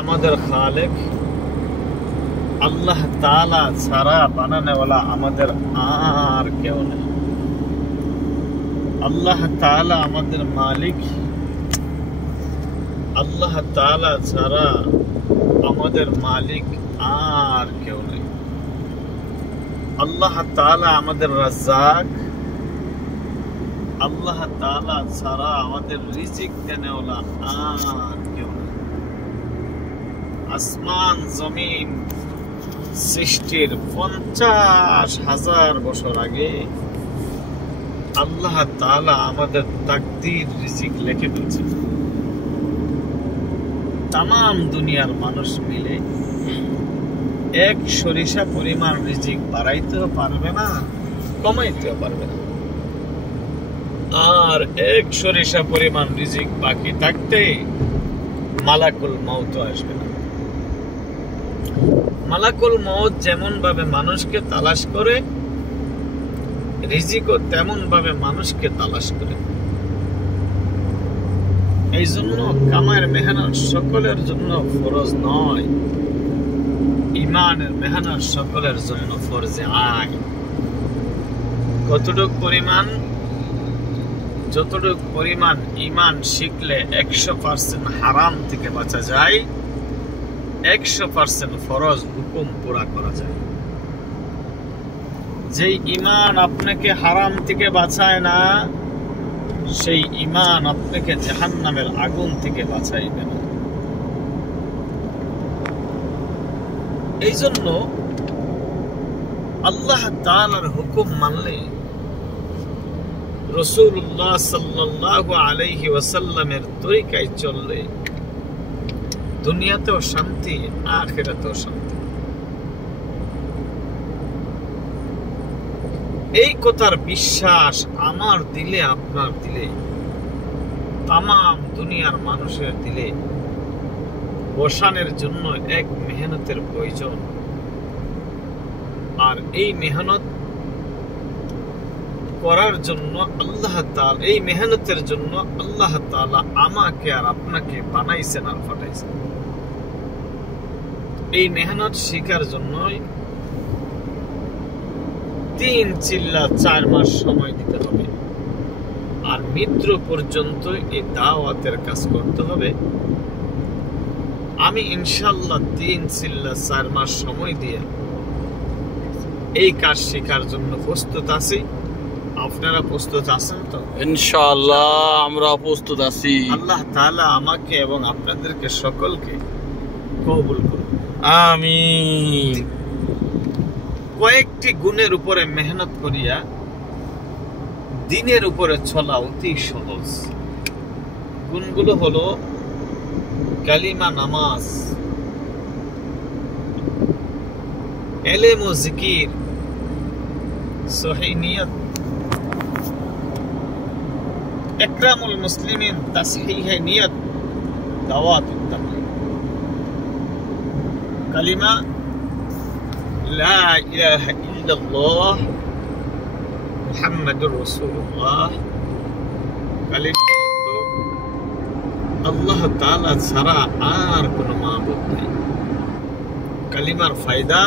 আমাদের খালেক আল্লাহ তাআলা ছাড়া বানানেওয়ালা আমাদের আর কেউ নেই। আল্লাহ তাআলা আমাদের মালিক, আল্লাহ তাআলা ছাড়া আমাদের মালিক আর কেউ নেই। আল্লাহ তাআলা আমাদের রাজ্জাক, আল্লাহ তাআলা ছাড়া আমাদের রিজিক দেনেওয়ালা আর কেউ নেই। আসমান জমিন সৃষ্টির 50,000 বছর আগে আল্লাহ তাআলা আমাদের তাকদীর রিজিক লিখে দিয়েছেন। তাম দুনিয়ার মানুষ মিলে এক সরিষা পরিমাণ রিজিক বাড়াইতেও পারবে না, কমাইতেও পারবে না। আর এক সরিষা পরিমাণ রিজিক বাকি থাকতে মালাকুল মউত আসবে না। মালাকুল মউত যেমন ভাবে মানুষকে তালাশ করে, রিজিকও তেমন ভাবে মানুষকে তালাশ করে। এই জন্য কামায়ের মেহনত সকলের জন্য ফরজ নয়, ইমানের মেহনত সকলের জন্য ফরজে আইন। যতটুক পরিমাণ ইমান শিখলে 100% হারাম থেকে বাঁচা যায়, 100% ফরজ হুকুম পুরা করা যায়। যেই ইমান আপনাকে হারাম থেকে বাঁচায় না, সেই ইমান আপনাকে জাহান্নামের আগুন থেকে বাঁচাইবে না। এই জন্য আল্লাহ তাআলার হুকুম মানলে, রাসূলুল্লাহ সাল্লাল্লাহু আলাইহি ওয়াসাল্লামের তরিকায় চললে দুনিয়াতেও শান্তি, আখিরাতেও শান্তি। এই কথার বিশ্বাস আমার দিলে, আপনার দিলে, তাম দুনিয়ার মানুষের দিলে বসানোর জন্য এক মেহনতের প্রয়োজন। আর এই মেহনত করার জন্য আল্লাহ তাআলা, এই মেহনতের জন্য আল্লাহ তাআলা আমাকে আর আপনাকে বানাইছেন আর পাঠাইছেন। এই মেহনত শিখার জন্যই 3 চিল্লা 4 মাস সময় দিতে হবে। আর মৃত্যু পর্যন্ত এই দাওয়াতের কাজ করতে হবে। আমি ইনশাআল্লাহ 3 চিল্লা 4 মাস সময় দিয়ে এই কাজ শেখার জন্য প্রস্তুত আছি। আপনারা প্রস্তুত আছেন তো? ইনশাআল্লাহ আমরা প্রস্তুত আছি। আল্লাহ তাআলা আমাকে এবং আপনাদেরকে সকলকে কবুল করুন, আমিন। কয়েকটি গুণের উপরে মেহনত করিয়া দিনের উপরে চলা অতি সহজ। গুণগুলো হলো কালিমা, নামাজ, ইলম ও জিকির, সহিহ নিয়ত, ইকরামুল মুসলিমিন, তাসহিহ নিয়ত, দাওয়াতুত তাবলীগ। কালিমা লা ইলাহা ইল্লাল্লাহ মুহাম্মাদুর রাসূলুল্লাহ। কালিমা আল্লাহ তাআলা ছাড়া আর কোনো মাবুদ নেই। কালিমার ফায়দা,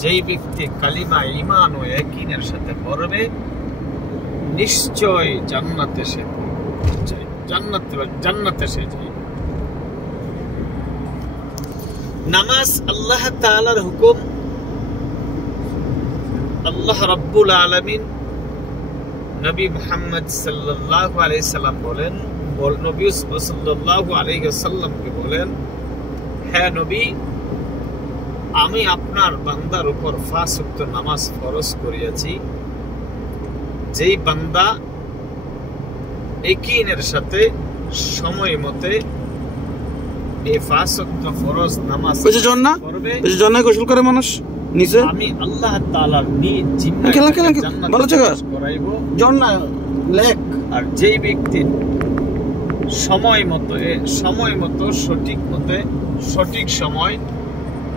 যেই ব্যক্তি কালিমা ঈমান ও ইয়াকিনের সাথে পড়বে নিশ্চয় জান্নাতে সে যায়, জান্নাতে সে যায়। নামাজ আল্লাহ তাআলার হুকুম। আল্লাহ রাব্বুল আলামিন নবী মুহাম্মদ সাল্লাল্লাহু আলাইহি সাল্লাম বলেন, নবী সাল্লাল্লাহু আলাইহি ওয়াসাল্লামকে বলেন, হে নবী, আমি আপনার বান্দার উপর 5 ওয়াক্ত নামাজ ফরজ করিয়াছি। যেই বান্দা ইয়াকিনের সাথে সময় মতে এই 5 ওয়াক্ত ফরজ নামাজ পড়বে, গোসল করে মানুষ নিচে, আমি আল্লাহ তাআলার জিম্মায় জান্নাত করাইব জন্না লেখ। আর যেই ব্যক্তি সময় মতো সঠিক সময়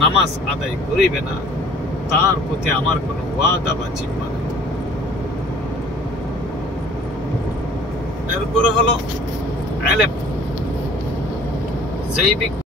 নামাজ আদায় করিবে না, তার প্রতি আমার কোনো ওয়াদা বা জিম্মা নেই। এরপরে হলো ইলম। যেই ব্যক্তি